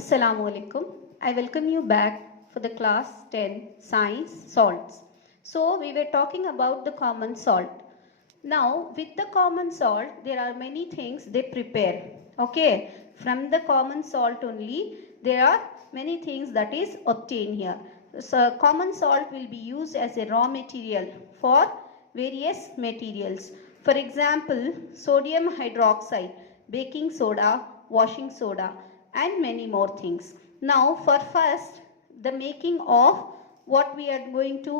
Assalamu alaikum. I welcome you back for the class 10 science salts. So we were talking about the common salt. Now with the common salt there are many things they prepare. Okay, from the common salt only there are many things that is obtained here. So common salt will be used as a raw material for various materials. For example, sodium hydroxide, baking soda, washing soda and many more things. Now for first the making of what we are going to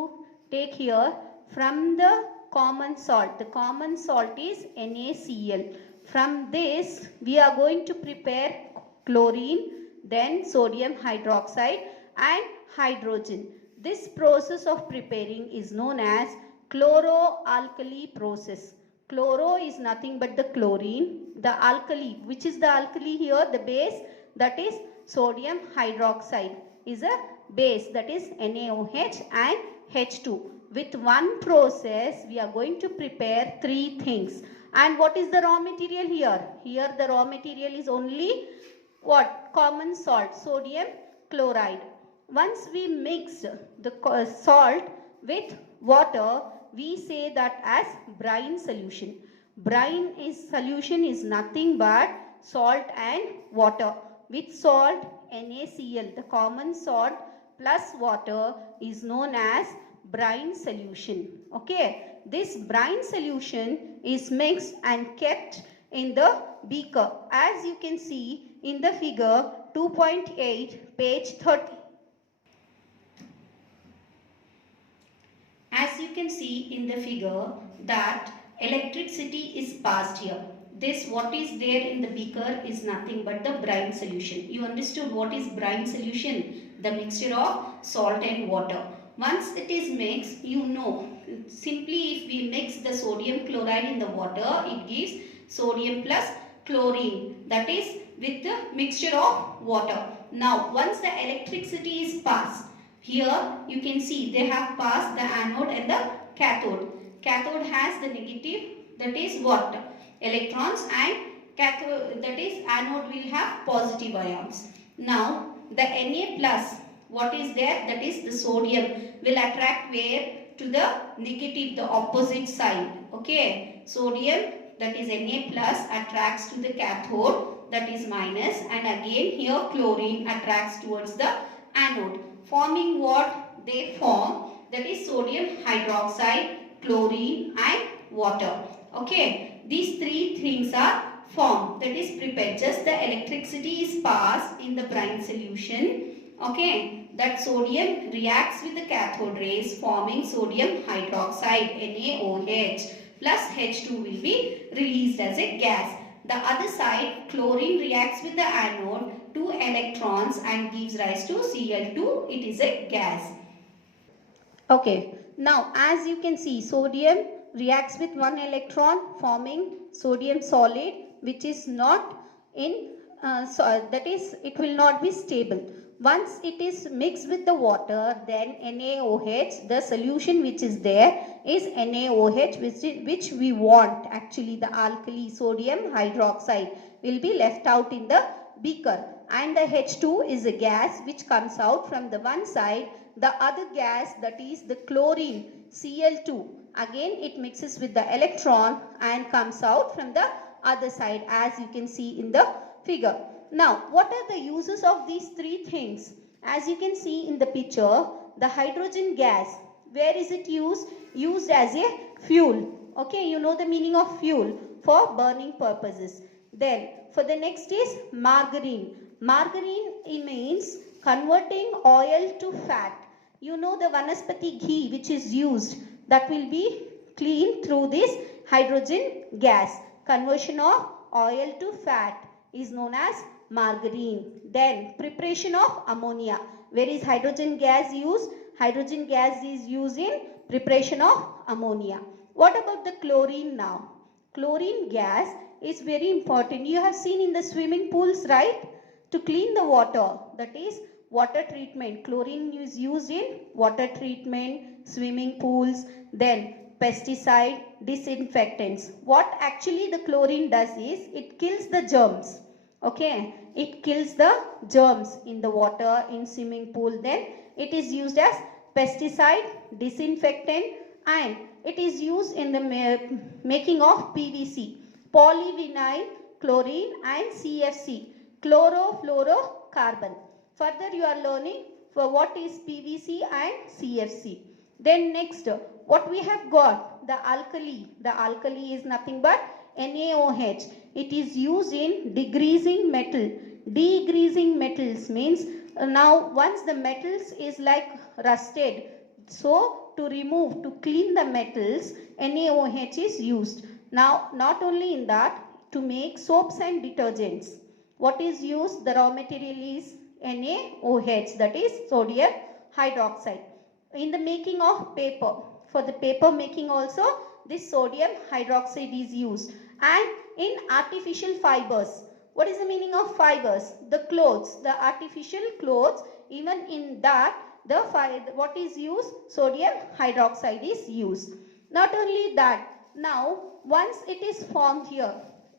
take here from the common salt. The common salt is NaCl. From this we are going to prepare chlorine, then sodium hydroxide and hydrogen. This process of preparing is known as chloroalkali process. Chloro is nothing but the chlorine. The alkali, which is the alkali here, the base, that is sodium hydroxide is a base, that is NaOH and H2. With one process we are going to prepare three things. And what is the raw material here? Here the raw material is only what? Common salt, sodium chloride. Once we mix the salt with water, we say that as brine solution. Brine solution is nothing but salt and water. With salt, NaCl, the common salt plus water is known as brine solution. Okay, this brine solution is mixed and kept in the beaker, as you can see in the figure 2.8, page 30. As you can see in the figure that electricity is passed here. This what is there in the beaker is nothing but the brine solution. You understood what is brine solution? The mixture of salt and water. Once it is mixed, you know, simply if we mix the sodium chloride in the water, it gives sodium plus chlorine, that is with the mixture of water. Now once the electricity is passed, here you can see they have passed the anode and the cathode. Cathode has the negative, that is what? Electrons, and cathode, that is anode, will have positive ions. Now the Na plus, what is there? That is the sodium will attract where? To the negative, the opposite side. Okay, sodium, that is Na plus, attracts to the cathode, that is minus, and again here chlorine attracts towards the anode, forming what they form? That is sodium hydroxide, chlorine and water. Okay, these three things are formed, that is prepared. Just the electricity is passed in the brine solution. Okay, that sodium reacts with the cathode rays, forming sodium hydroxide, NaOH, plus H2 will be released as a gas. The other side, chlorine reacts with the anode, 2 electrons, and gives rise to Cl2. It is a gas. Okay, now as you can see, sodium reacts with 1 electron, forming sodium solid, which is not in that is, it will not be stable. Once it is mixed with the water, then NaOH, the solution which is there is NaOH, which we want. Actually the alkali sodium hydroxide will be left out in the beaker, and the H2 is a gas which comes out from the one side. The other gas, that is the chlorine, Cl2, again it mixes with the electron and comes out from the other side, as you can see in the figure. Now what are the uses of these three things? As you can see in the picture, the hydrogen gas, where is it used? Used as a fuel. Okay, you know the meaning of fuel, for burning purposes. Then for the next is margarine. Margarine, it means converting oil to fat. You know the vanaspati ghee which is used, that will be cleaned through this hydrogen gas. Conversion of oil to fat is known as margarine. Then preparation of ammonia. Where is hydrogen gas used? Hydrogen gas is used in preparation of ammonia. What about the chlorine now? Chlorine gas is very important. You have seen in the swimming pools, right? To clean the water, that is water treatment. Chlorine is used in water treatment, swimming pools, then pesticide, disinfectants. What actually the chlorine does is, it kills the germs. Okay, it kills the germs in the water, in swimming pool. Then it is used as pesticide, disinfectant, and it is used in the making of PVC, polyvinyl chlorine, and CFC, chlorofluorocarbon. Further you are learning for what is PVC and CFC. Then next, what we have got, the alkali. The alkali is nothing but NaOH. It is used in degreasing metal. Degreasing metals means now once the metals is like rusted, so to remove, to clean the metals, NaOH is used. Now not only in that, to make soaps and detergents, what is used? The raw material is NaOH, that is sodium hydroxide. In the making of paper, for the paper making also, this sodium hydroxide is used. And in artificial fibers, what is the meaning of fibers? The clothes, the artificial clothes, even in that, what is used? Sodium hydroxide is used. Not only that, now once it is formed here,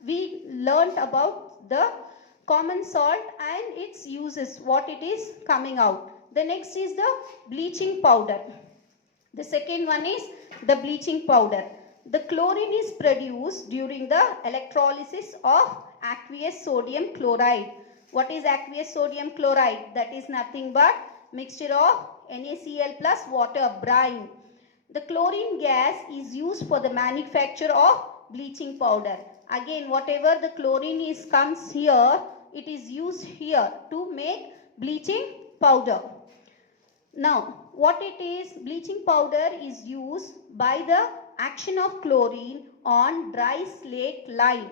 we learnt about the common salt and its uses, what it is coming out. The next is the bleaching powder. The second one is the bleaching powder. The chlorine is produced during the electrolysis of aqueous sodium chloride. What is aqueous sodium chloride? That is nothing but mixture of NaCl plus water, brine. The chlorine gas is used for the manufacture of bleaching powder. Again, whatever the chlorine is comes here, it is used here to make bleaching powder. Now, what it is? Bleaching powder is used by the action of chlorine on dry slate lime.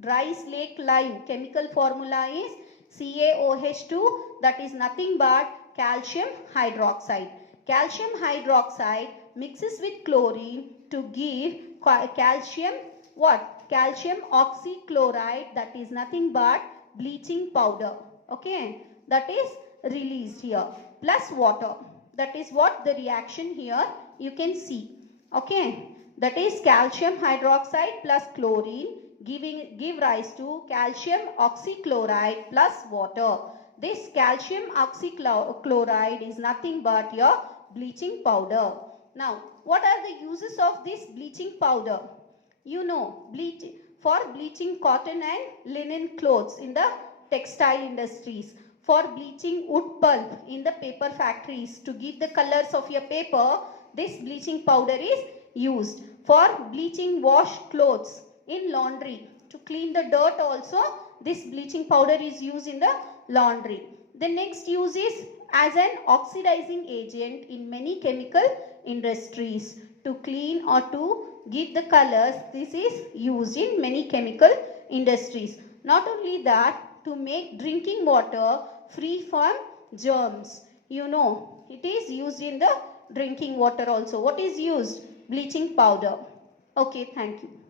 Dry slate lime, chemical formula is CaOH2, that is nothing but calcium hydroxide. Calcium hydroxide mixes with chlorine to give calcium, what? Calcium oxychloride, that is nothing but bleaching powder. Okay, that is released here, plus water. That is what the reaction here you can see. Okay, that is calcium hydroxide plus chlorine give rise to calcium oxychloride plus water. This calcium oxychloride is nothing but your bleaching powder. Now, what are the uses of this bleaching powder? You know, for bleaching cotton and linen clothes in the textile industries, for bleaching wood pulp in the paper factories to give the colors of your paper, this bleaching powder is used. For bleaching washed clothes in laundry, to clean the dirt also, this bleaching powder is used in the laundry. The next use is as an oxidizing agent in many chemical industries. To clean or to give the colors, this is used in many chemical industries. Not only that, to make drinking water free from germs. You know, it is used in the drinking water also. What is used? Bleaching powder. Okay, thank you.